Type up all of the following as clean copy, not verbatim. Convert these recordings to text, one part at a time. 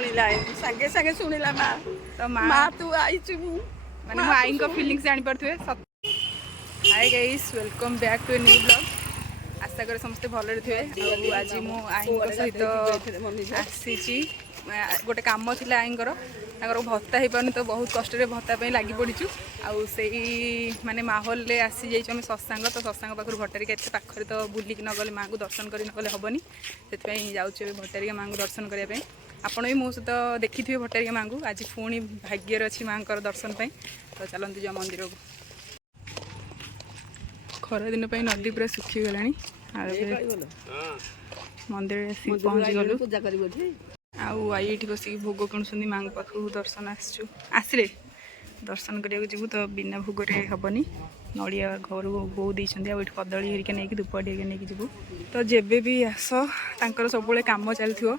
ଶୁଣିଲା ସାଙ୍ଗେ ସାଙ୍ଗେ ଶୁଣିଲା ମା ତ ମା ତୁ ଆଇଛୁ ମାନେ ମୋ ଆଈଙ୍କ ଫିଲିଂସ୍ ଜାଣିପାରୁଥିବେ। Hi guys, welcome back to a new vlog. ଆଶା କରେ ସମସ୍ତେ ଭଲରେ ଥିବେ। ଆଉ ଆଜି ମୁଁ ଆଈଙ୍କ ସହିତ ଆସିଛି। ଗୋଟେ କାମ ଥିଲା ଆଈଙ୍କର, ତାଙ୍କର ଭତ୍ତା ହେଇପାରୁନି ତ ବହୁତ କଷ୍ଟରେ ଭତ୍ତା ପାଇଁ ଲାଗି ପଡ଼ିଛୁ। ଆଉ ସେଇ ମାନେ ମାହୋଲରେ ଆସିଯାଇଛୁ ଆମେ ଶଶାଙ୍ଗ। ତ ଶଶାଙ୍ଗ ପାଖରୁ ଭଟ୍ଟାରିକା ଏତେ ପାଖରେ, ତ ବୁଲିକି ନଗଲେ ମାଆଙ୍କୁ ଦର୍ଶନ କରି ନଗଲେ ହେବନି। ସେଥିପାଇଁ ଯାଉଛୁ ଏବେ ଭଟ୍ଟାରିକା ମାଆଙ୍କୁ ଦର୍ଶନ କରିବା ପାଇଁ। ଆପଣ ବି ମୋ ସହିତ ଦେଖିଥିବେ ଭଟ୍ଟାରିକା ମାଆଙ୍କୁ। ଆଜି ପୁଣି ଭାଗ୍ୟରେ ଅଛି ମାଆଙ୍କର ଦର୍ଶନ ପାଇଁ। ତ ଚାଲନ୍ତୁ ଯିବା ମନ୍ଦିରକୁ। ଖରାଦିନ ପାଇଁ ନଦୀ ପୁରା ଶୁଖିଗଲାଣି। ଆଉ ଏବେ ମନ୍ଦିରରେ ଆସିକି ପହଞ୍ଚିଗଲୁ। ଆଉ ଆଈ ଏଇଠି ବସିକି ଭୋଗ କିଣୁଛନ୍ତି ମାଆଙ୍କ ପାଖକୁ ଦର୍ଶନ ଆସିଲେ ଦର୍ଶନ କରିବାକୁ ଯିବୁ। ତ ବିନା ଭୋଗରେ ହେବନି। ନଡ଼ିଆ ଘରୁ ବୋଉ ଦେଇଛନ୍ତି, ଆଉ ଏଇଠି କଦଳୀ ହେରିକା ନେଇକି ଧୂପ ହେରିକା ନେଇକି ଯିବୁ। ତ ଯେବେ ବି ଆସ ତାଙ୍କର ସବୁବେଳେ କାମ ଚାଲିଥିବ।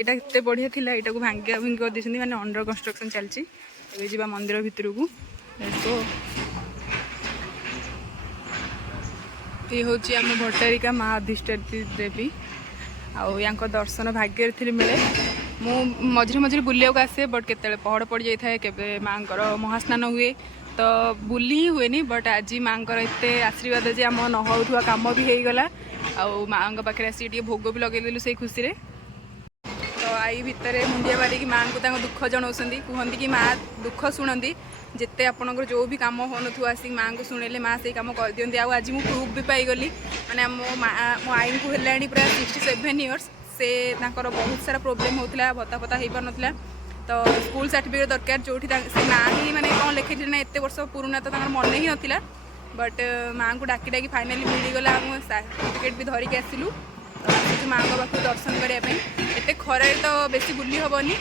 ଏଇଟା ଏତେ ବଢ଼ିଆ ଥିଲା, ଏଇଟାକୁ ଭାଙ୍ଗି କରିଦେଇଛନ୍ତି, ମାନେ ଅଣ୍ଡର କନଷ୍ଟ୍ରକ୍ସନ୍ ଚାଲିଛି। ଏବେ ଯିବା ମନ୍ଦିର ଭିତରକୁ। ये हूँ आम भट्टारिका माँ अधिष्ठात्री देवी। आउ या दर्शन भाग्य थी मिले। मु मझे मझे बुलिया आसे, बट केते पहड़ पड़ जाए के माँ महास्नान हुए तो बुली ही हुए। बट आज माँ एत आशीर्वाद जे आम न होता कम भी हो गला। आउ माँ पाखे आस भोग भी लगेदेलु से खुशी रे। तो आई भितर मुंडिया मारिकी माँ को दुख जनाऊँगी, कहते कि माँ दुख शुणती। जिते आपंकर जो भी कम हो आसिक माँ को शुणेले माँ से कम कर दिखती। आज मुझे प्रूफ भी पाईगली, मैंने मो आई को है पूरा 67 इयर्स। से बहुत सारा प्रोब्लेम होता, भत्ता फत्ता हो पार ना। तो स्कूल सर्टिफिकेट दरकार जो ना ही मैंने कौन लिखी ना एत वर्ष पुराना, तो मन ही नाला। बट माँ को डाकी डाकी फाइनाली मिलगला। सर्टिफिकेट भी धरिकी आसलु। तो माँ पाख दर्शन करने एत खरारे तो बेसी बुली हेनी।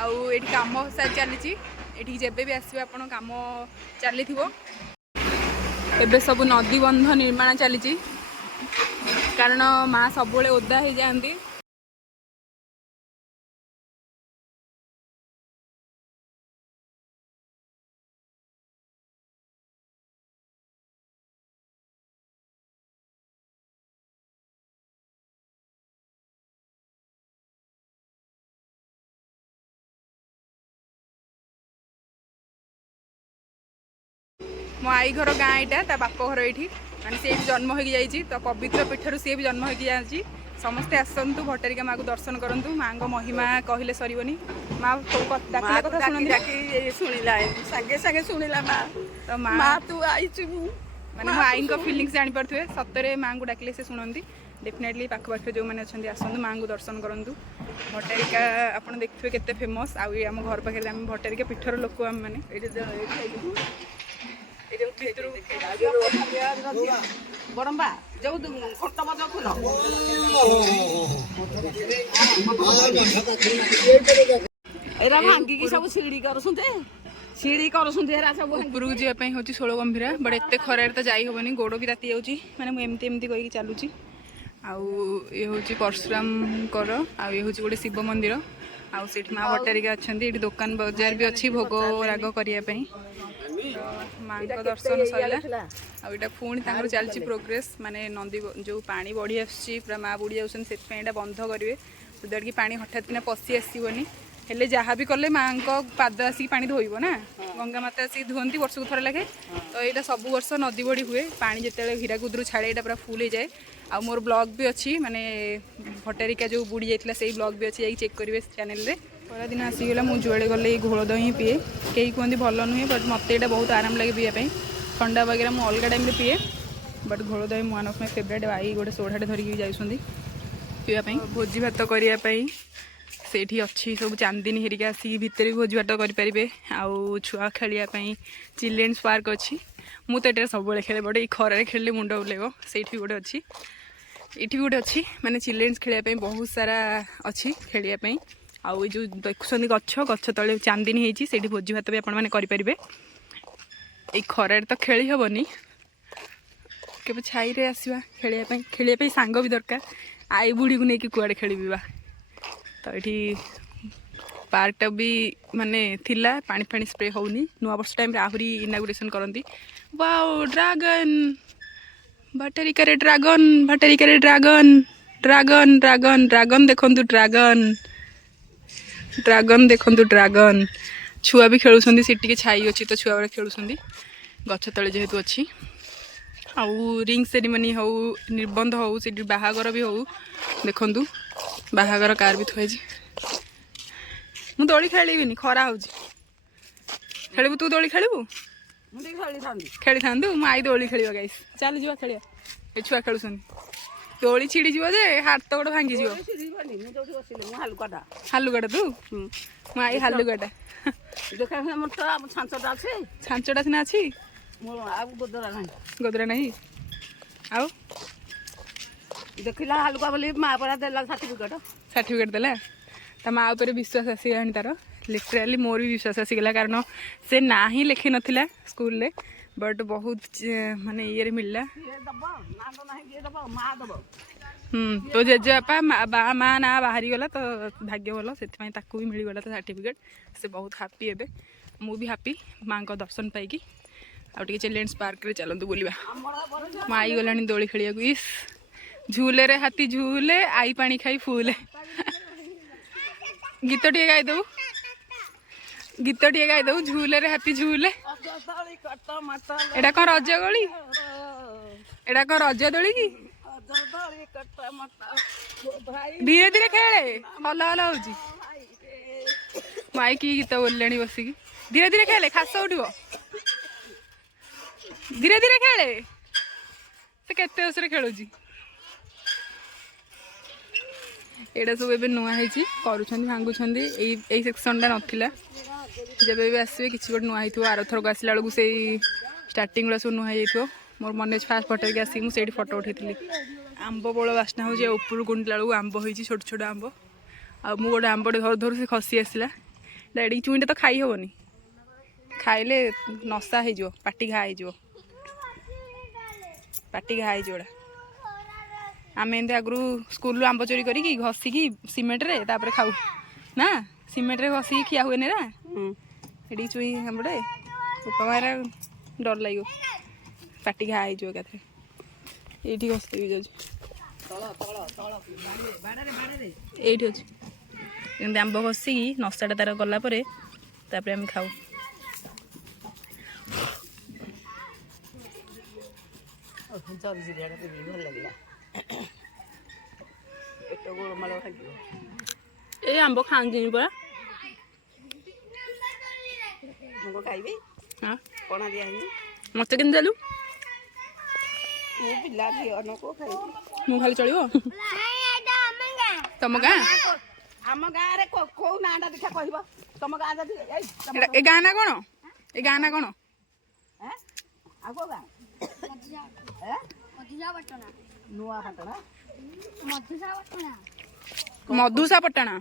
आउ कम चली ये जब भी आसवे आप कम चली एबे सब नदी बंध निर्माण चली, कारण माँ सब ओदा हो जाती। मो आई घर गाँ यहाँ बाप घर ये माने से जन्म हो जाइए। तो पवित्र पीठर सी भी जन्म हो जाए। समस्ते आसतु भट्टारिका माँ को दर्शन करूँ। माँ को महिमा कहले सरनी। माँ डाकिला कथा शुणिला सागे सागे शुणिला माँ तो माँ तू आईचु माने मो आई फिलिंग्स जानीपे। सतरे माँ को डाकिले से शुणती। डेफिनेटली पाख पाख जो मैंने अच्छा आसतु माँ को दर्शन करूँ। भट्टारिका आप देखिए केते फेमस। आम घर पाखे आम भट्टारिका पीठर लोक आम मैंने बड़म्बा जो भांगिकी सब सीढ़ी कर सीढ़ी कर उपरକୁ ଯିବା ପାଇଁ ହେଉଛି 16 ଗମ୍ଭୀରା। ବଟ୍ ଏତେ ଖରାରେ ତ ଯାଇ ହେବନି, ଗୋଡ଼ ବି ତାତି ଯାଉଛି। ମାନେ ମୁଁ ଏମିତି ଏମିତି କହିକି ଚାଲୁଛି। ଆଉ ଇଏ ହେଉଛି ପରଶୁରାମଙ୍କର, ଆଉ ଇଏ ହେଉଛି ଗୋଟେ ଶିବ ମନ୍ଦିର। ଆଉ ସେଇଠି ମା ଭଟ୍ଟାରିକା ଅଛନ୍ତି। ଏଠି ଦୋକାନ ବଜାର ବି ଅଛି ଭୋଗ ରାଗ କରିବା ପାଇଁ। ମାଙ୍କ ଦର୍ଶନ ସରିଲା। ଆଉ ଏଇଟା ପୁଣି ତାଙ୍କର ଚାଲିଛି ପ୍ରୋଗ୍ରେସ୍। ମାନେ ନଦୀ ଯେଉଁ ପାଣି ବଢ଼ି ଆସୁଛି, ପୁରା ମା ବୁଡ଼ି ଯାଉଛନ୍ତି, ସେଥିପାଇଁ ଏଇଟା ବନ୍ଧ କରିବେ। ଯଦ୍ୱାରା କି ପାଣି ହଠାତ୍ କିନା ପଶି ଆସିବନି। ହେଲେ ଯାହା ବି କଲେ ମାଙ୍କ ପାଦ ଆସିକି ପାଣି ଧୋଇବ ନା। ଗଙ୍ଗା ମାତା ଆସିକି ଧୁଅନ୍ତି ବର୍ଷକୁ ଥରେ ଲେଖେ। ତ ଏଇଟା ସବୁ ବର୍ଷ ନଦୀ ବଢ଼ି हुए। ପାଣି ଯେତେବେଳେ ହୀରାକୁଦରୁ ଛାଡ଼େ ଏଇଟା ପୁରା ଫୁଲ୍ ହେଇଯାଏ। ଆଉ ମୋର ବ୍ଲଗ୍ ବି ଅଛି, ମାନେ ଭଟ୍ଟାରିକା ଯେଉଁ ବୁଡ଼ି ଯାଇଥିଲା ସେଇ ବ୍ଲଗ୍ ବି ଅଛି, ଯାଇକି ଚେକ୍ କରିବେ ଚ୍ୟାନେଲରେ। ଖରାଦିନ ଆସିଗଲା, ମୁଁ ଯୁଆଡ଼େ ଗଲେ ଏଇ ଘୋଳ ଦହି ହିଁ ପିଏ। କେହି କୁହନ୍ତି ଭଲ ନୁହେଁ, ବଟ୍ ମୋତେ ଏଇଟା ବହୁତ ଆରାମ ଲାଗେ ପିଇବା ପାଇଁ। ଥଣ୍ଡା ବଗେରା ମୁଁ ଅଲଗା ଟାଇମ୍ରେ ପିଏ, ବଟ୍ ଘୋଳ ଦହି one of my favourite. I ଗୋଟେ ସୋଢ଼ାଟେ ଧରିକି ଯାଉଛନ୍ତି ପିଇବା ପାଇଁ। ଭୋଜି ଭାତ କରିବା ପାଇଁ ସେଇଠି ଅଛି ସବୁ ଚାନ୍ଦିନୀ ହେରିକା, ଆସିକି ଭିତରେ ଭୋଜି ଭାତ କରିପାରିବେ। ଆଉ ଛୁଆ ଖେଳିବା ପାଇଁ ଚିଲଡ୍ରେନ୍ସ ପାର୍କ ଅଛି। ମୁଁ ତ ଏଠାରେ ସବୁବେଳେ ଖେଳେ, ବଟ୍ ଏଇ ଖରାରେ ଖେଳିଲେ ମୁଣ୍ଡ ବୁଲେଇବ। ସେଇଠି ବି ଗୋଟେ ଅଛି, ଏଇଠି ବି ଗୋଟେ ଅଛି। ମାନେ ଚିଲଡ୍ରେନ୍ସ ଖେଳିବା ପାଇଁ ବହୁତ ସାରା ଅଛି ଖେଳିବା ପାଇଁ। ଆଉ ଏଇ ଯେଉଁ ଦେଖୁଛନ୍ତି ଗଛ ତଳେ ଚାନ୍ଦିନୀ ହେଇଛି, ସେଇଠି ଭୋଜି ଭାତ ବି ଆପଣମାନେ କରିପାରିବେ। ଏଇ ଖରାରେ ତ ଖେଳି ହେବନି, କେବେ ଛାଇରେ ଆସିବା ଖେଳିବା ପାଇଁ ସାଙ୍ଗ ବି ଦରକାର। ଆଇ ବୁଢ଼ୀକୁ ନେଇକି କୁଆଡ଼େ ଖେଳିବି ବା। ତ ଏଠି ପାର୍କଟା ବି ମାନେ ଥିଲା, ପାଣି ଫାଣି ସ୍ପ୍ରେ ହେଉନି। ନୂଆବର୍ଷ ଟାଇମ୍ରେ ଆହୁରି ଇନାଗୁରେସନ୍ କରନ୍ତି। ୱାଓ ଡ୍ରାଗନ୍, ଭଟ୍ଟାରିକାରେ ଡ୍ରାଗନ୍, ଭଟ୍ଟାରିକାରେ ଡ୍ରାଗନ୍, ଡ୍ରାଗନ୍ ଡ୍ରାଗନ୍ ଡ୍ରାଗନ୍ ଦେଖନ୍ତୁ ଡ୍ରାଗନ୍। ड्रागन देखु ड्रागन छुआ भी खेलुंट सी टी छाई अच्छी तो छुआ खेलुंट गछ तले जेहेतु अच्छी आउ रिंग सेरिमनी हो निबंध हो सी बाहागर भी हो देखु बाहागर कार भी थुआई मु दोली खेलिनी खरा हो खेलू तू दोली खेलू खेली था मु आई दोली खेल गाइस चल जा खेल ये छुआ खेलुं दोली छिड़ी जीव जे हाथ तो गोटे भांगी जीव हालुगाटा तू मु आई हालुगाटा छांचटा सीना अच्छी गोदरा नहीं आउ देखला हालुका बोली माँ परा देला सर्टिफिकेट देला ता माँ उपर विश्वास आसीगलानी तार लिटराली मोर भी विश्वास आसीगला कारण से ना ही लिखी नथिला स्कूल ले बट बहुत माने ये मिलला तो जेजेपा माँ ना बाहरी गला तो भाग्य भल से भी मिलगला तो सर्टिफिकेट से बहुत हापी एबे मु भी हापी माँ को दर्शन पाई आउटे चिल्ड्रेन्स पार्क रे चलतु बुलवा माँ आई गला दोली खेलिया इस झूले रे हाथी झूले आई पानी खाई फूले गीत टे गाईदे गीत टे गाईदे झूले रे हाथी झूले एटा कौन रज गली एटा कौन रज दोली की धीरे धीरे खेले हला हला हो माई की गीत बोलिले बसिकी धीरे धीरे खेले खास उठिब धीरे धीरे खेले से केते वर्ष खेलुची एटा सब ए नुआ भांगुं यही सेक्शन टा नाला जब भी आसवे किसी गोटे नुआ हो आर थरक आसला बेलू से स्टार्टिंग बेला सब नुआ हो मोर मन फास्ट फटो के आसिक मुझे फटो उठे आंब बोल बास्ना हो ऊपर गुंडला बेलू आंब हो छोट छोट आंब आ मु गोटे आंबटे धर धर से खसी आसला एडिक चुईटा तो खाई हेनी खाइले नशा हो पाटी घा हो पाटी घा होड़ा आम एमती आगु स्कूल आंब चोरी करी घसिकी सीमेंट रे तापर खाऊ ना सीमेंट रे घसिकी खिया हुए ना एडी चुई आंबटे उपमारा डर लगे पाटी घा हो ये घसते भी जाऊँ ये अच्छे आंब घसिकी नशाटा तार गलापर आम खाऊ ए आंब खाई पा खाइबे हाँ कणा दिया मत के देलु मु खाली चलो तुम गाँ आम गाँव रे कौ नाटा देखा कह तुम गाँव ए गाँ ना कौन ए गाँ ना कौन मधुसा पटना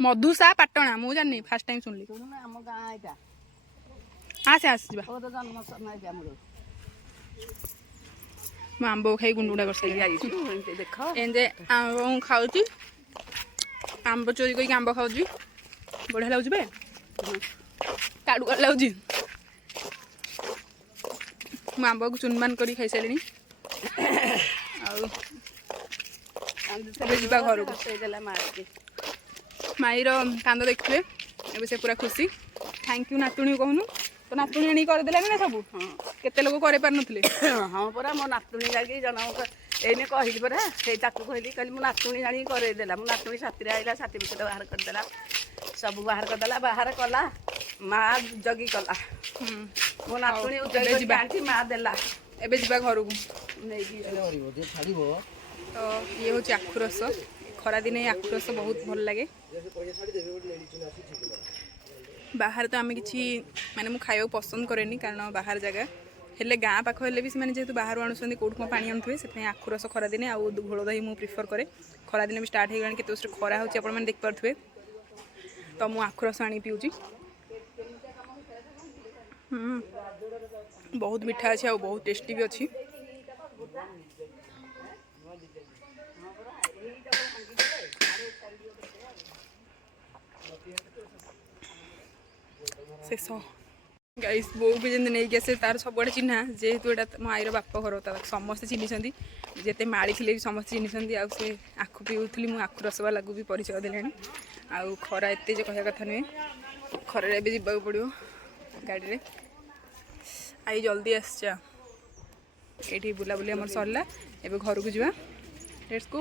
मधुसा पटना मु जानी फास्ट टाइम सुनली आसे आस आंब खाई गुंडुडा कर देख आंब खाऊची आंब चोरी करके आंब खाऊची बढ़िया लगुच बे काड़ू काड़ लगुच मु आंब को चुनमान कर खाई सारे घर को माईर कांद देखिए ए से पूरा खुशी थैंक यू नातुणी कहूनु तो नातुणी आनी करदेला ना सब केते लोग करे पार नथिले हाँ परा मो नातुणी जाकि जनक एने कहली परा से ताकू कहली कहली मो नातुणी जानी करदेला मो नातुणी साथी आइला सर्टिफिकेट बाहर करदेला सब बाहर करदेला बाहर कला माँ जगी कला मो नातुणी जानती माँ देला एबे जिबा घर को नहीं तो ये हूँ आखु रस खरा दिन आखु रस बहुत भल लगे बाहर तो आम कि माने खाया पसंद करेनी कारण बाहर जगह हेल्ले गाँ पाख हेल्ले भी जेहेतु बाहर आणुच्च कौट पानी आनुवे से आखु रस खरा दिन आउ घोल दही मुझे प्रिफर करे खरा दिन भी स्टार्ट हो गला के खरा हो देखिपे तो मुझे आखु रस आनी पीऊँगी बहुत मीठा अच्छे आ बहुत टेस्टी भी अच्छी शेष गाइस बो भी जमी नहीं आसे तार सब चिन्हा जेहेतु यहाँ मो आईर बाप घर समस्ते चिन्हती जिते माड़ी थे भी समस्ते चिन्हती आखु पीऊली मुझे आखु रसवाला भी परिचय देलानी ଆଉ ଖରା ଏତେ ଯେ କହିବା କଥା ନୁହେଁ ଖରାରେ ଏବେ ଯିବାକୁ ପଡ଼ିବ ଗାଡ଼ିରେ ଆଇ ଜଲ୍ଦି ଆସିଛ ଏଇଠି ବୁଲାବୁଲି ଆମର ସରିଲା ଏବେ ଘରକୁ ଯିବା ଲେଟ୍ସ ଗୋ